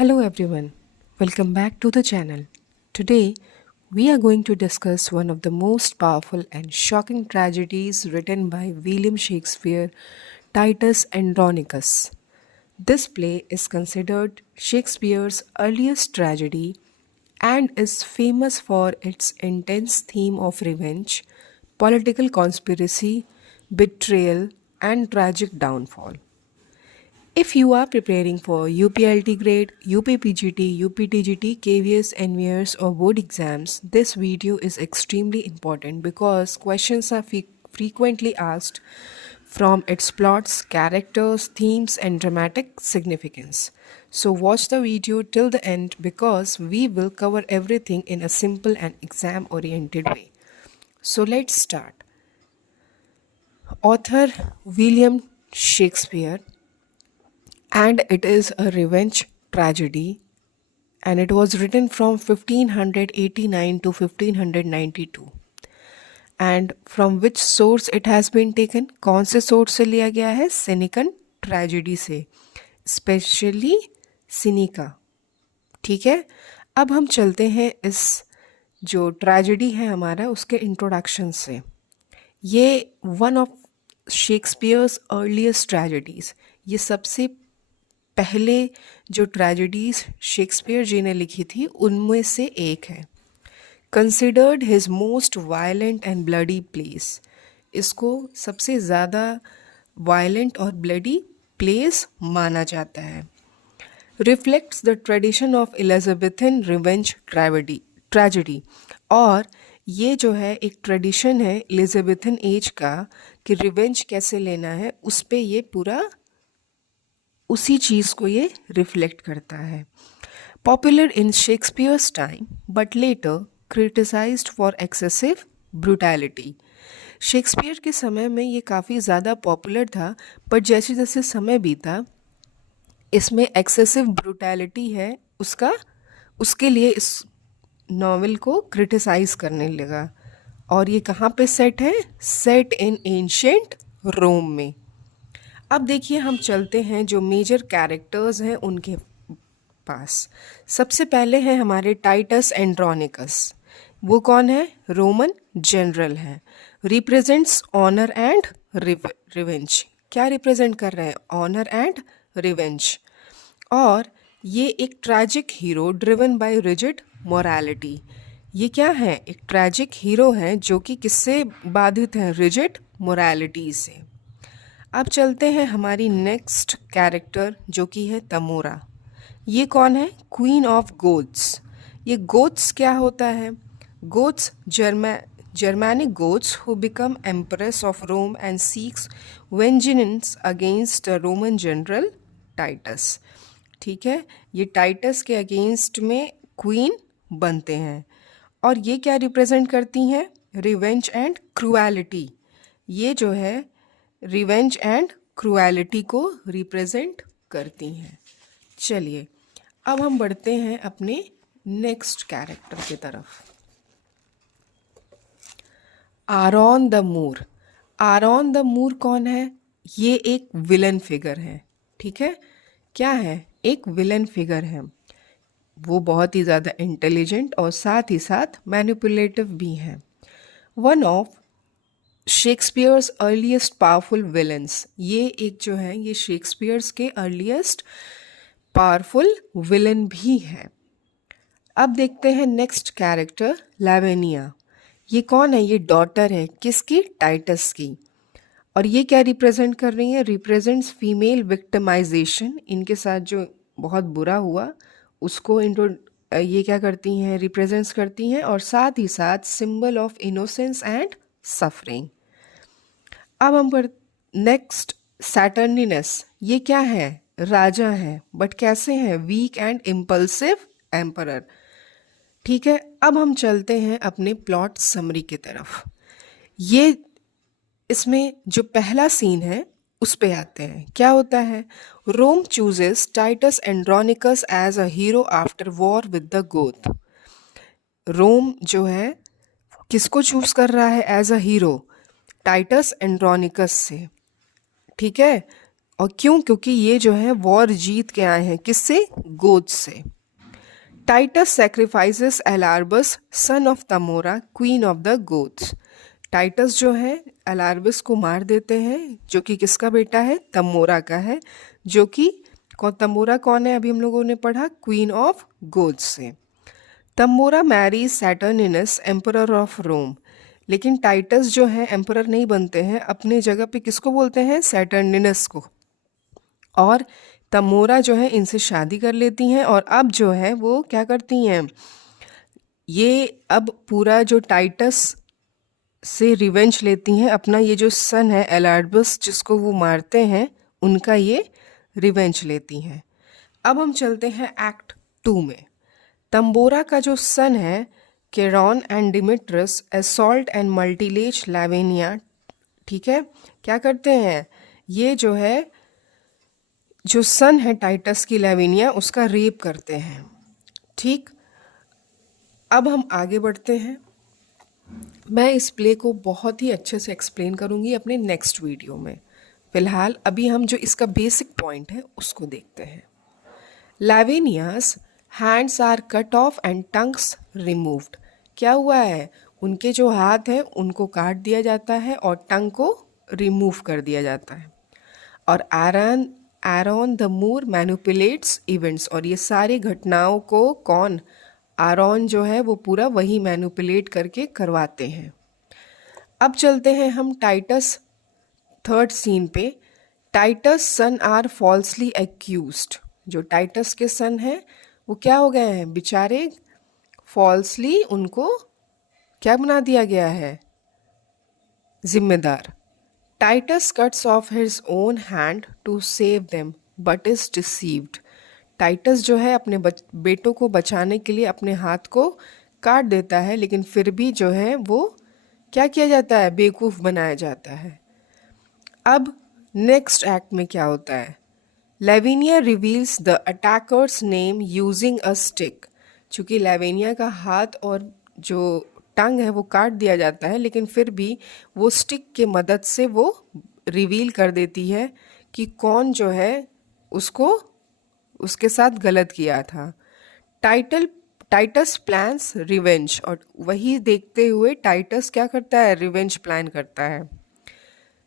Hello everyone, welcome back to the channel. Today we are going to discuss one of the most powerful and shocking tragedies written by William Shakespeare, Titus Andronicus. This play is considered Shakespeare's earliest tragedy and is famous for its intense theme of revenge, political conspiracy, betrayal, and tragic downfall. If you are preparing for UPLT grade, UPPGT, UPTGT, KVS, NVS or board exams, this video is extremely important because questions are frequently asked from its plots, characters, themes and dramatic significance. So watch the video till the end because we will cover everything in a simple and exam oriented way. So let's start. Author William Shakespeare, and it is a revenge tragedy, and it was written from 1589 to 1592. And from which source it has been taken? कौन से source से लिया गया है? सिनिकन tragedy से, specially सिनिका. ठीक है, अब हम चलते हैं इस जो ट्रेजेडी है हमारा उसके इंट्रोडक्शन से. ये one of Shakespeare's earliest tragedies, ये सबसे पहले जो ट्रेजेडीज शेक्सपियर जी ने लिखी थी उनमें से एक है. Considered his most violent and bloody place, इसको सबसे ज़्यादा वायलेंट और ब्लडी प्लेस माना जाता है. Reflects the tradition of Elizabethan revenge tragedy, और ये जो है एक ट्रेडिशन है एलिजाबेथन एज का कि रिवेंज कैसे लेना है, उस पे ये पूरा उसी चीज़ को ये रिफ्लेक्ट करता है. Popular in Shakespeare's time but later criticised for excessive brutality. Shakespeare के समय में ये काफ़ी ज़्यादा पॉपुलर था, बट जैसे जैसे समय बीता इसमें एक्सेसिव ब्रूटैलिटी है उसके लिए इस नॉवेल को क्रिटिसाइज़ करने लगा. और ये कहाँ पे सेट है? सेट इन एंशिएंट रोम में. अब देखिए हम चलते हैं जो मेजर कैरेक्टर्स हैं उनके पास. सबसे पहले हैं हमारे टाइटस एंड्रोनिकस. वो कौन है? रोमन जनरल हैं. Represents honour and revenge. क्या रिप्रेजेंट कर रहे हैं? Honour and revenge. और ये एक tragic hero driven by rigid morality. ये क्या है? एक ट्रैजिक हीरो हैं जो कि किससे बाधित हैं? रिजिड मोरालिटी से. अब चलते हैं हमारी नेक्स्ट कैरेक्टर जो कि है तमोरा. ये कौन है? Queen of Goths. ये गोथ्स क्या होता है? Goths Germanic Goths who become empress of Rome and seeks vengeance against the Roman general Titus. ठीक है, ये टाइटस के अगेंस्ट में क्वीन बनते हैं. और ये क्या रिप्रेजेंट करती हैं? Revenge and cruelty. ये जो है रिवेंज एंड क्रूएलिटी को रिप्रेजेंट करती हैं. चलिए अब हम बढ़ते हैं अपने नेक्स्ट कैरेक्टर की तरफ. Aaron the Moor. Aaron the Moor कौन है? ये एक विलन फिगर है. ठीक है, क्या है? एक विलन फिगर है. वो बहुत ही ज़्यादा इंटेलिजेंट और साथ ही साथ मैनिपुलेटिव भी हैं. One of Shakespeare's earliest powerful villains. ये एक जो है ये शेक्सपियर्स के अर्लीस्ट पावरफुल विलन भी है. अब देखते हैं नेक्स्ट कैरेक्टर लैवेनिया. ये कौन है? ये डॉटर है किसकी? टाइटस की. और ये क्या रिप्रेजेंट कर रही है? Represents female victimisation. इनके साथ जो बहुत बुरा हुआ उसको ये क्या करती हैं? रिप्रेजेंट्स करती हैं. और साथ ही साथ symbol of innocence and suffering. अब हम पर नेक्स्ट सैटर्निनस. ये क्या है? राजा है, बट कैसे हैं? Weak and impulsive emperor. ठीक है, अब हम चलते हैं अपने प्लॉट समरी की तरफ. ये इसमें जो पहला सीन है उस पे आते हैं. क्या होता है? Rome chooses Titus Andronicus as a hero after war with the Goth. Rome जो है किसको चूज कर रहा है as a hero? Titus Andronicus से. ठीक है, और क्यों? क्योंकि ये जो है वॉर जीत के आए हैं, किससे? गोथ्स से। Titus sacrifices Alarbus son of Tamora queen of the Goths. Titus जो है एलार्बस को मार देते हैं, जो कि किसका बेटा है? तमोरा का है, जो कि तमोरा कौन है? अभी हम लोगों ने पढ़ा, क्वीन ऑफ गोथ्स से। Tamora marries Saturninus emperor of Rome. लेकिन टाइटस जो है एम्परर नहीं बनते हैं, अपने जगह पे किसको बोलते हैं? सैटर्निनस को। और तमोरा जो है इनसे शादी कर लेती हैं, और अब जो है वो क्या करती हैं, ये अब पूरा जो टाइटस से रिवेंज लेती हैं, अपना ये जो सन है एलार्बस जिसको वो मारते हैं, उनका ये रिवेंज लेती हैं। अब हम चलते हैं एक्ट 2 में। तंबोरा का जो सन है केरॉन एंड डिमिट्रस असॉल्ट एंड मल्टीलेज लावेनिया, ठीक है, क्या करते हैं, ये जो है जो सन है टाइटस की लावेनिया, उसका रेप करते हैं। ठीक, अब हम आगे बढ़ते हैं। मैं इस प्ले को बहुत ही अच्छे से एक्सप्लेन करूंगी अपने नेक्स्ट वीडियो में। फिलहाल अभी हम जो इसका बेसिक पॉइंट है उसको देखते हैं। Lavinia's hands are cut off and tongues removed. क्या हुआ है, उनके जो हाथ हैं उनको काट दिया जाता है और टंग को रिमूव कर दिया जाता है। और Aaron the Moor manipulates events, और ये सारी घटनाओं को कौन? आरॉन जो है वो पूरा वही मैनिपुलेट करके करवाते हैं। अब चलते हैं हम टाइटस थर्ड सीन पे। Titus son are falsely accused. जो टाइटस के सन हैं वो क्या हो गए हैं बेचारे? फॉल्सली उनको क्या बना दिया गया है? जिम्मेदार। Titus cuts off his own hand to save them but is deceived. Titus जो है अपने बेटों को बचाने के लिए अपने हाथ को काट देता है, लेकिन फिर भी जो है वो क्या किया जाता है? बेवकूफ़ बनाया जाता है। अब नेक्स्ट एक्ट में क्या होता है? Lavinia reveals the attacker's name using a stick. चूँकि लेविनिया का हाथ और जो टंग है वो काट दिया जाता है, लेकिन फिर भी वो स्टिक के मदद से वो रिवील कर देती है कि कौन जो है उसको उसके साथ गलत किया था। टाइटस प्लान्स रिवेंज, और वही देखते हुए टाइटस क्या करता है? रिवेंज प्लान करता है।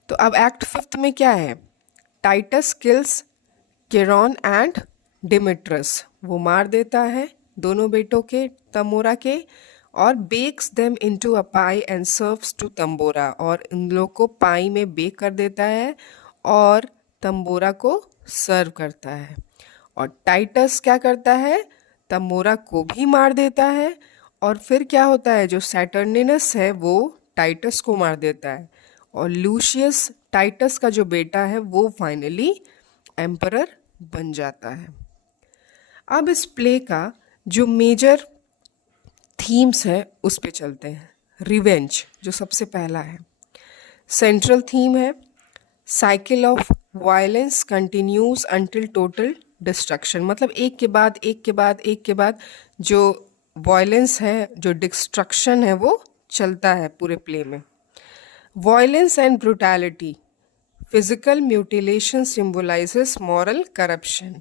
तो अब एक्ट 5 में क्या है? Titus kills Chiron and Demetrius. वो मार देता है दोनों बेटों के, तमोरा के, और bakes them into a pie and serves to Tamora. और इन लोग को पाई में बेक कर देता है और तंबोरा को सर्व करता है। और टाइटस क्या करता है? तंबोरा को भी मार देता है, और फिर क्या होता है? जो सैटर्निनस है वो टाइटस को मार देता है, और लूशियस टाइटस का जो बेटा है वो फाइनली एम्परर बन जाता है। अब इस प्ले का जो मेजर थीम्स है उस पे चलते हैं। रिवेंज जो सबसे पहला है, सेंट्रल थीम है cycle of violence continues until total destruction. मतलब एक के बाद एक के बाद एक के बाद जो वायलेंस है, जो डिस्ट्रक्शन है, वो चलता है पूरे प्ले में। Violence and brutality, physical mutilation symbolises moral corruption.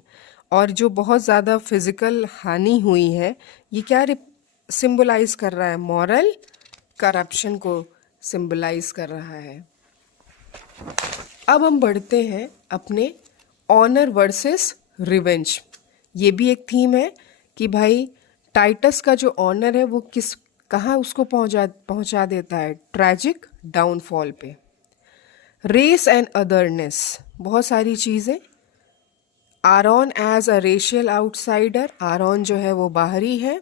और जो बहुत ज़्यादा फिजिकल हानि हुई है, ये क्या सिम्बोलाइज कर रहा है? मॉरल करप्शन को सिम्बोलाइज कर रहा है। अब हम बढ़ते हैं अपने ऑनर वर्सेस रिवेंज। ये भी एक थीम है कि भाई टाइटस का जो ऑनर है वो कहाँ उसको पहुंचा देता है? ट्रैजिक डाउनफॉल पे। रेस एंड अदरनेस, बहुत सारी चीज़ें। Aaron as a racial outsider, Aaron जो है वो बाहरी है।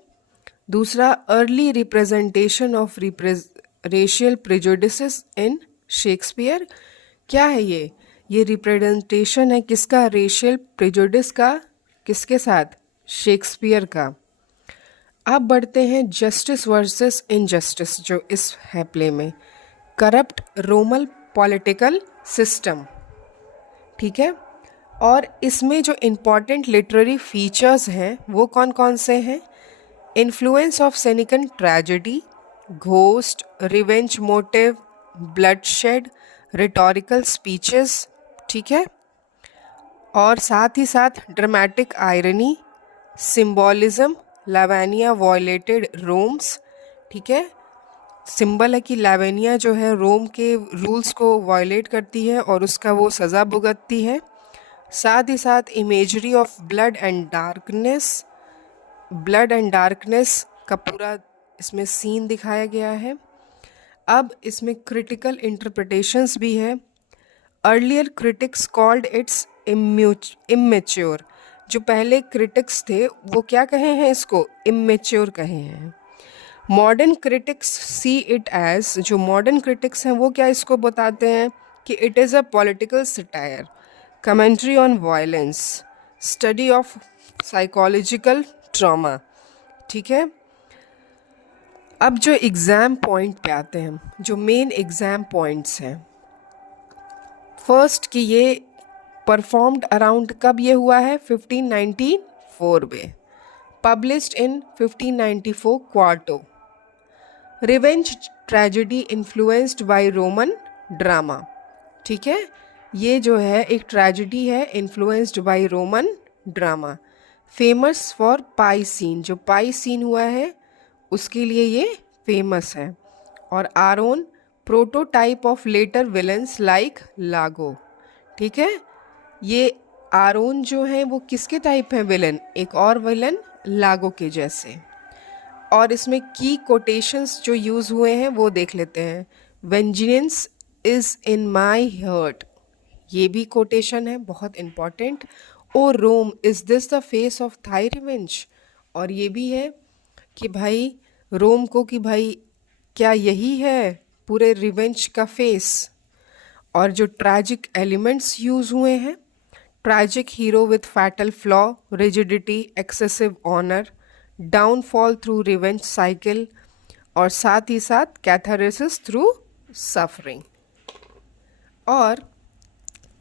दूसरा, early representation of racial prejudices in Shakespeare. क्या है ये रिप्रेजेंटेशन है किसका? रेशियल प्रेजुडिस का। किसके साथ? शेक्सपियर का। अब बढ़ते हैं जस्टिस वर्सेस इनजस्टिस, जो इस है प्ले में। करप्ट रोमन पॉलिटिकल सिस्टम, ठीक है। और इसमें जो इम्पॉर्टेंट लिटरेरी फीचर्स हैं वो कौन कौन से हैं? Influence of Senecan tragedy, ghost, revenge motive, bloodshed, rhetorical speeches, ठीक है। और साथ ही साथ dramatic irony, symbolism, Lavinia violated Rome's, ठीक है, सिंबल है कि लावेनिया जो है रोम के रूल्स को वायलेट करती है और उसका वो सज़ा भुगतती है। साथ ही साथ imagery of blood and darkness का पूरा इसमें सीन दिखाया गया है। अब इसमें क्रिटिकल इंटरप्रिटेशंस भी है। Earlier critics called its immature, जो पहले क्रिटिक्स थे वो क्या कहे हैं, इसको इमेच्योर कहे हैं। Modern critics see it as, जो मॉडर्न क्रिटिक्स हैं वो क्या इसको बताते हैं कि it is a political satire, commentary on violence, study of psychological trauma, ठीक है। अब जो एग्ज़ाम पॉइंट पे आते हैं, जो मेन एग्ज़ाम पॉइंट्स हैं, फर्स्ट कि ये परफॉर्म्ड अराउंड कब ये हुआ है, 1594 में, published in 1594 quarto, revenge tragedy influenced by Roman drama, ठीक है, ये जो है एक ट्रेजेडी है influenced by Roman drama, famous for pie scene, जो पाई सीन हुआ है उसके लिए ये फेमस है, और Aaron prototype of later villains like Iago, ठीक है, ये आरोन जो है वो किसके टाइप है विलन, एक और विलन लागो के जैसे। और इसमें की कोटेशंस जो यूज़ हुए हैं वो देख लेते हैं। वेंजिनेंस इज़ इन माई हर्ट, ये भी कोटेशन है बहुत important. O Rome is this the face of thy revenge, और ये भी है कि भाई रोम को कि भाई क्या यही है पूरे रिवेंज का फेस। और जो ट्रैजिक एलिमेंट्स यूज़ हुए हैं, tragic hero with fatal flaw, rigidity, excessive honour, downfall through revenge cycle, और साथ ही साथ कैथारसिस थ्रू सफरिंग। और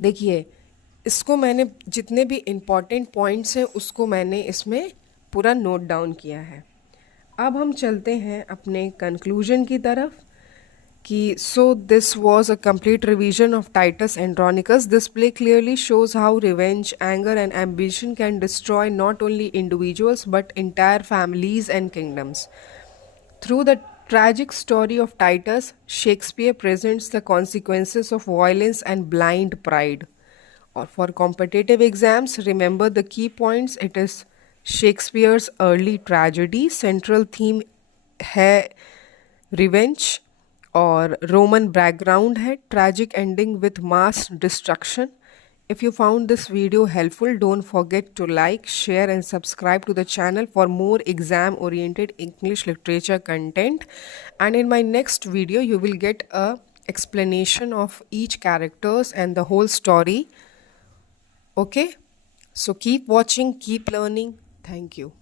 देखिए इसको मैंने जितने भी इम्पॉर्टेंट पॉइंट्स हैं उसको मैंने इसमें पूरा नोट डाउन किया है। अब हम चलते हैं अपने कंक्लूजन की तरफ कि so this was a complete revision of Titus Andronicus. This play clearly shows how revenge, anger and ambition can destroy not only individuals but entire families and kingdoms. Through the tragic story of Titus, Shakespeare presents the consequences of violence and blind pride. Or for competitive exams, remember the key points. It is Shakespeare's early tragedy. Central theme है revenge, और Roman background है, tragic ending with mass destruction. If you found this video helpful, don't forget to like, share and subscribe to the channel for more exam oriented English literature content, and in my next video you will get a explanation of each characters and the whole story. Okay, so keep watching, keep learning. Thank you.